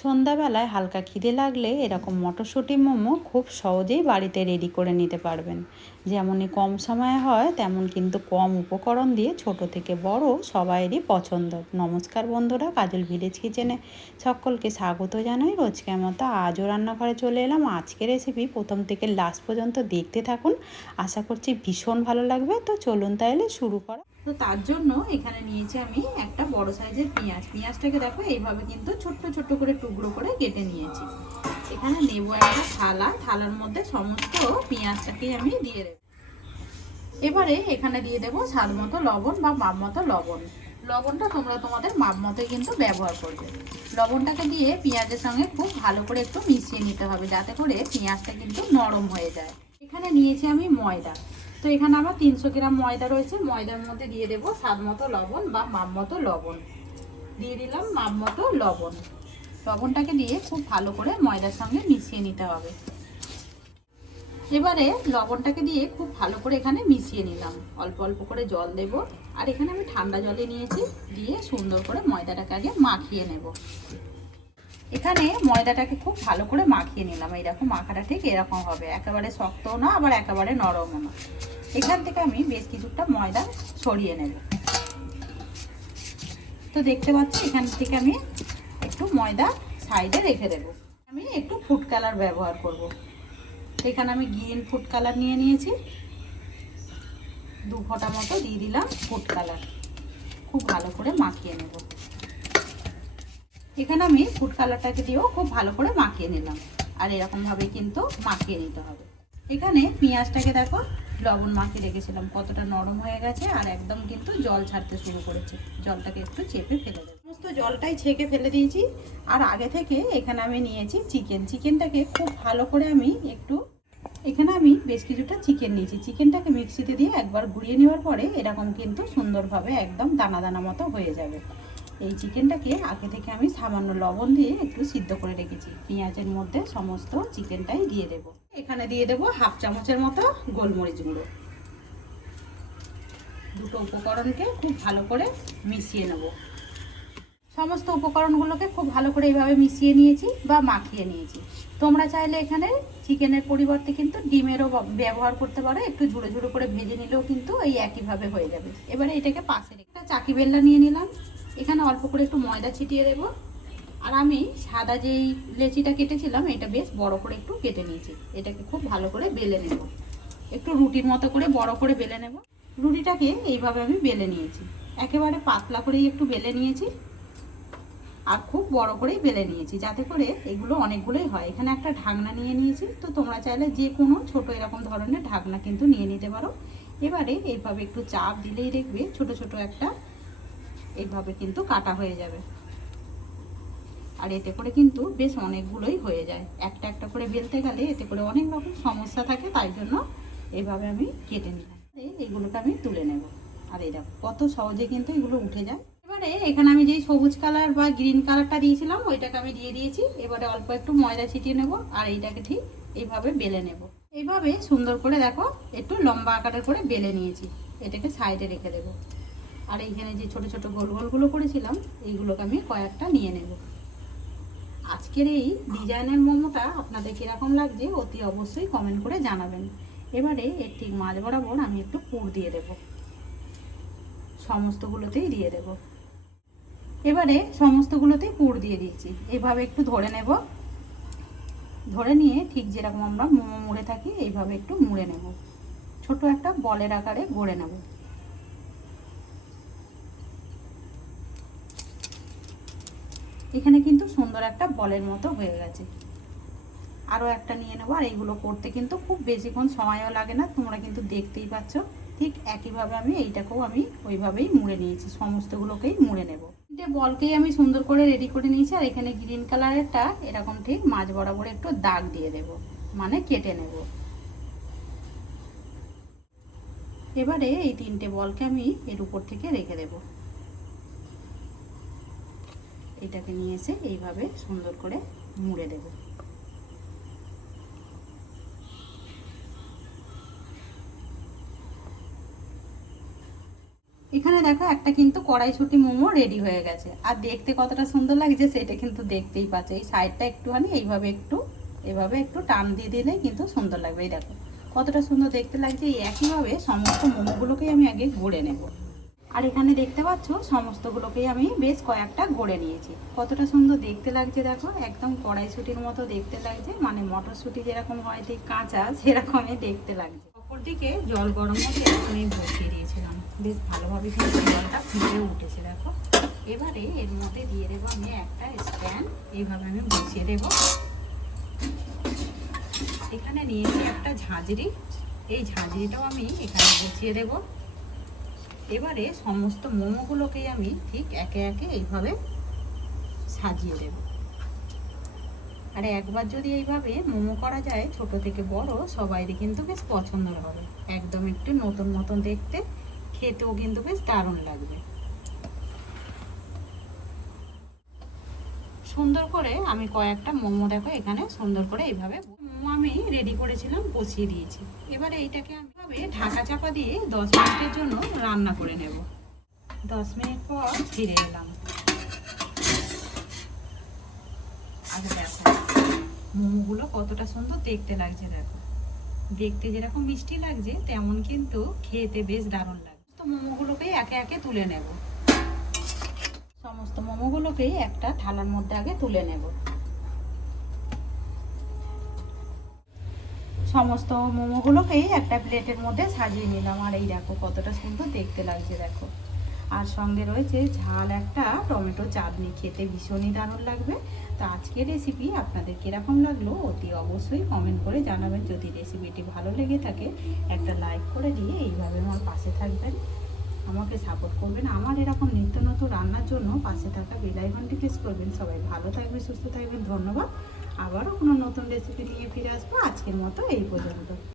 সন্ধ্যাবেলায় হালকা খিদে লাগলে এরকম মটরশুঁটি মোমো খুব সহজেই বাড়িতে রেডি করে নিতে পারবেন। যেমনই কম সময়ে হয় তেমন কিন্তু কম উপকরণ দিয়ে ছোট থেকে বড় সবাইয়েরই পছন্দ। নমস্কার বন্ধুরা, কাজল ভিলেজ কিচেনে সকলকে স্বাগত জানাই। রোজকার মতো আজও রান্নাঘরে চলে এলাম। আজকের রেসিপি প্রথম থেকে লাস্ট পর্যন্ত দেখতে থাকুন, আশা করছি ভীষণ ভালো লাগবে। তো চলুন তাহলে শুরু করা। তো তার জন্য এখানে নিয়েছি আমি একটা বড় সাইজের পেঁয়াজটাকে দেখো এইভাবে কিন্তু ছোট্ট ছোট্ট করে টুকরো করে কেটে নিয়েছি। এখানে নেব একটা থালার মধ্যে সমস্ত পেঁয়াজটাকে আমি দিয়ে দেব। এবারে এখানে দিয়ে দেবো স্বাদ মতো লবণ বা মাপ মতো লবণ। লবণটা তোমরা তোমাদের মাপ মতো কিন্তু ব্যবহার করবে। লবণটাকে দিয়ে পেঁয়াজের সঙ্গে খুব ভালো করে একটু মিশিয়ে নিতে হবে, যাতে করে পেঁয়াজটা কিন্তু নরম হয়ে যায়। এখানে নিয়েছি আমি ময়দা। তো এখানে আমার 300 গ্রাম ময়দা রয়েছে। ময়দার মধ্যে দিয়ে দেবো স্বাদ মতো লবণ বা মাপ মতো লবণ। দিয়ে দিলাম মাপ মতো লবণ। লবণটাকে দিয়ে খুব ভালো করে ময়দার সঙ্গে মিশিয়ে নিতে হবে। এবারে লবণটাকে দিয়ে খুব ভালো করে এখানে মিশিয়ে নিলাম। অল্প অল্প করে জল দেব। আর এখানে আমি ঠান্ডা জলে নিয়েছি, দিয়ে সুন্দর করে ময়দাটাকে আগে মাখিয়ে নেব। এখানে ময়দাটাকে খুব ভালো করে মাখিয়ে নিলাম। এইরকম মাখাটা ঠিক এরকম হবে, একেবারে শক্তও না আবার একেবারে নরমও না। এখান থেকে আমি বেশ কিছুটা ময়দা সরিয়ে নেব। তো দেখতে পাচ্ছি এখান থেকে আমি একটু ময়দা সাইডে রেখে দেব। আমি একটু ফুড কালার ব্যবহার করব। এখানে আমি গ্রিন ফুড কালার নিয়ে নিয়েছি, 2 ফোঁটা মতো দিয়ে দিলাম ফুড কালার। খুব ভালো করে মাখিয়ে নেব। এখানে আমি ফুড কালারটাকে দিয়েও খুব ভালো করে মাখিয়ে নিলাম। আর এরকমভাবে কিন্তু মাখিয়ে নিতে হবে। এখানে পেঁয়াজটাকে দেখো লবণ মাখিয়ে রেখেছিলাম, কতটা নরম হয়ে গেছে আর একদম কিন্তু জল ছাড়তে শুরু করেছে। জলটাকে একটু চেপে ফেলে দেবো। সমস্ত জলটাই ছেঁকে ফেলে দিয়েছি। আর আগে থেকে এখানে আমি নিয়েছি চিকেনটাকে খুব ভালো করে আমি এখানে আমি বেশ কিছুটা চিকেন নিয়েছি। চিকেনটাকে মিক্সিতে দিয়ে একবার ঘুরিয়ে নেওয়ার পরে এরকম কিন্তু সুন্দরভাবে একদম দানা দানা মতো হয়ে যাবে। এই চিকেনটাকে আগে থেকে আমি সামান্য লবণ দিয়ে একটু সিদ্ধ করে রেখেছি। পেঁয়াজের মধ্যে সমস্ত চিকেনটাই দিয়ে দেব। এখানে দিয়ে দেব হাফ চামচের মতো গোলমরিচ গুঁড়ো। দুটো উপকরণকে খুব ভালো করে মিশিয়ে নেব। সমস্ত উপকরণগুলোকে খুব ভালো করে এইভাবে মিশিয়ে নিয়েছি বা মাখিয়ে নিয়েছি। তোমরা চাইলে এখানে চিকেনের পরিবর্তে কিন্তু ডিমেরও ব্যবহার করতে পারো। একটু ঝুড়ো ঝুড়ো করে ভেজে নিলেও কিন্তু এই একইভাবে হয়ে যাবে। এবারে এটাকে পাশে রেখে একটা চাকি বেলনা নিয়ে নিলাম। এখানে অল্প করে একটু ময়দা ছিটিয়ে দেবো। আর আমি সাদা যেই লেচিটা কেটেছিলাম এটা বেশ বড় করে একটু কেটে নিয়েছি। এটাকে খুব ভালো করে বেলে নেব। একটু রুটির মতো করে বড় করে বেলে নেব। রুটিটাকে এইভাবে আমি বেলে নিয়েছি। একেবারে পাতলা করেই একটু বেলে নিয়েছি আর খুব বড় করেই বেলে নিয়েছি, যাতে করে এগুলো অনেকগুলোই হয়। এখানে একটা ঢাকনা নিয়ে নিয়েছি। তো তোমরা চাইলে যে কোনো ছোট এরকম ধরনের ঢাকনা কিন্তু নিয়ে নিতে পারো। এবারে এইভাবে একটু চাপ দিলেই দেখবে ছোট ছোট একটা এইভাবে কিন্তু কাটা হয়ে যাবে। আর এতে করে কিন্তু বেশ অনেকগুলোই হয়ে যায়। একটা একটা করে বেলতে গেলে এতে করে অনেক রকম সমস্যা থাকে, তাই জন্য এইভাবে আমি কেটে নিলাম। এইগুলোকে আমি তুলে নেব। আর এই দেখো কত সহজে কিন্তু এগুলো উঠে যায়। এবারে এখানে আমি যেই সবুজ কালার বা গ্রিন কালারটা দিয়েছিলাম ওইটাকে আমি দিয়ে দিয়েছি। এবারে অল্প একটু ময়দা ছিটিয়ে নেব আর এইটাকে ঠিক এইভাবে বেলে নেব। এইভাবে সুন্দর করে দেখো একটু লম্বা আকারের করে বেলে নিয়েছি। এটাকে সাইডে রেখে দেব। আর এইখানে যে ছোট ছোট গোল গোলগুলো করেছিলাম এইগুলোকে আমি কয়েকটা নিয়ে নেব। আজকের এই ডিজাইনের মোমোটা আপনাদের কীরকম লাগছে অতি অবশ্যই কমেন্ট করে জানাবেন। এবারে এর ঠিক মাঝ বরাবর আমি একটু পুর দিয়ে দেব। সমস্তগুলোতেই দিয়ে দেব। এবারে সমস্তগুলোতেই পুর দিয়ে দিয়েছি। এভাবে একটু ধরে নেব। ধরে নিয়ে ঠিক যেরকম আমরা মোমো মুড়ে থাকি এইভাবে একটু মুড়ে নেব। ছোট একটা বলের আকারে গড়ে নেব। এখানে কিন্তু সুন্দর একটা বলের মতো হয়ে গেছে। আরও একটা নিয়ে নেবো। আর এইগুলো করতে কিন্তু খুব বেশিক্ষণ সময়ও লাগে না, তোমরা কিন্তু দেখতেই পাচ্ছ। ঠিক একইভাবে আমি এইটাকেও আমি ওইভাবেই মুড়ে নিয়েছি। সমস্তগুলোকেই মুড়ে নেব। তিনটে বলকেই আমি সুন্দর করে রেডি করে নিয়েছি। আর এখানে গ্রিন কালারেরটা এরকম ঠিক মাঝ বরাবর একটু দাগ দিয়ে দেব, মানে কেটে নেব। এবারে এই তিনটে বলকে আমি এর উপর থেকে রেখে দেব। এটাকে নিয়ে এসে এইভাবে সুন্দর করে মুড়ে দেব। এখানে দেখো একটা কিন্তু কড়াইশুঁটি মোমো রেডি হয়ে গেছে, আর দেখতে কতটা সুন্দর লাগছে সেটা কিন্তু দেখতেই পাচ্ছ। এই সাইডটা একটুখানি এভাবে একটু টান দিয়ে দিলেই কিন্তু সুন্দর লাগবে। এই দেখো কতটা সুন্দর দেখতে লাগছে। এই একইভাবে সমস্ত মোমোগুলোকেই আমি আগে গড়ে নেব। আর এখানে দেখতে পাচ্ছ সমস্তগুলোকেই আমি বেশ কয়েকটা গড়ে নিয়েছি। কতটা সুন্দর দেখতে লাগছে দেখো, একদম কড়াইশুঁটির মতো দেখতে লাগছে, মানে মটরশুঁটি যেরকম হয় ঠিক কাঁচা সেরকমই দেখতে লাগছে। অপরদিকে জল গরম হতে আমি বসিয়ে দিয়েছিলাম, বেশ ভালোভাবে কিন্তু জলটা ফুটে উঠেছে দেখো। এবারে এর মধ্যে দিয়ে দেবো আমি একটা স্ট্যান্ড, এইভাবে আমি বসিয়ে দেব। এখানে নিয়েছি একটা ঝাঁঝরি, এই ঝাঁঝরিটাও আমি এখানে বসিয়ে দেব। এবারে সমস্ত মোমোগুলোকেই আমি ঠিক একে একে এইভাবে সাজিয়ে দেব। আর একবার যদি এইভাবে মোমো করা যায়, ছোট থেকে বড় সবাইরই কিন্তু বেশ পছন্দের হবে। একদম একটু নতুন মতন দেখতে, খেতেও কিন্তু বেশ দারুণ লাগবে। সুন্দর করে আমি কয়েকটা মোমো দেখো এখানে সুন্দর করে এইভাবে মোমো আমি রেডি করেছিলাম, বসিয়ে দিয়েছি। এবারে এইটাকে আমি ঢাকা চাপা দিয়ে 10 মিনিটের জন্য রান্না করে নেব। 10 মিনিট পর ফিরে এলাম। আগে দেখো মোমোগুলো কতটা সুন্দর দেখতে লাগছে দেখো, দেখতে যেরকম মিষ্টি লাগছে তেমন কিন্তু খেতে বেশ দারুণ লাগে। তো মোমোগুলোকেই একে একে তুলে নেব। সমস্ত মোমোগুলোকেই একটা থালার মধ্যে আগে তুলে নেব। সমস্ত মোমোগুলোকেই একটা প্লেটের মধ্যে সাজিয়ে নিলাম। আর এই দেখো কতটা সুন্দর দেখতে লাগছে দেখো। আর সঙ্গে রয়েছে ঝাল একটা টমেটো চাটনি, খেতে ভীষণই দারুণ লাগবে। তো আজকের রেসিপি আপনাদের কীরকম লাগলো অতি অবশ্যই কমেন্ট করে জানাবেন। যদি রেসিপিটি ভালো লেগে থাকে একটা লাইক করে দিয়ে এইভাবে আমার পাশে থাকবেন, আমাকে সাপোর্ট করবেন। আমার এরকম নিত্য নতুন রান্নার জন্য পাশে থাকা বেল আইকনটি প্রেস করবেন। সবাই ভালো থাকবেন, সুস্থ থাকবেন, ধন্যবাদ। আবারও কোনো নতুন রেসিপি নিয়ে ফিরে আসবো। আজকের মতো এই পর্যন্ত।